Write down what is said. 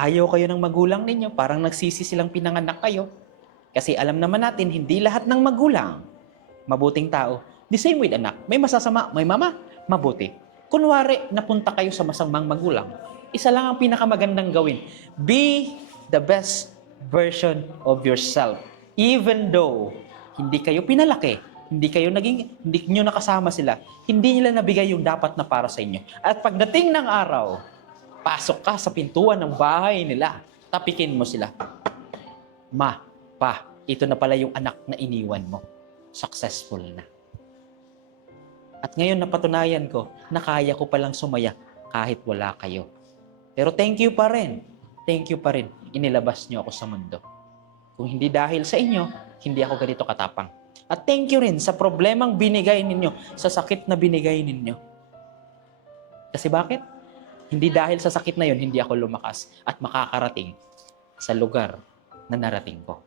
Ayaw kayo ng magulang ninyo, parang nagsisi silang pinanganak kayo. Kasi alam naman natin, hindi lahat ng magulang mabuting tao. The same with anak. May masasama, may mama, mabuti. Kunwari, napunta kayo sa masamang magulang. Isa lang ang pinakamagandang gawin. Be the best version of yourself. Even though hindi kayo pinalaki, hindi nyo nakasama sila, hindi nila nabigay yung dapat na para sa inyo. At pagdating ng araw, pasok ka sa pintuan ng bahay nila, tapikin mo sila. Ma, pa, ito na pala yung anak na iniwan mo. Successful na. At ngayon napatunayan ko na kaya ko palang sumaya kahit wala kayo. Pero thank you pa rin. Thank you pa rin. Inilabas niyo ako sa mundo. Kung hindi dahil sa inyo, hindi ako ganito katapang. At thank you rin sa problemang binigay ninyo, sa sakit na binigay ninyo. Kasi bakit? Hindi dahil sa sakit na yon, hindi ako lumakas at makakarating sa lugar na narating ko.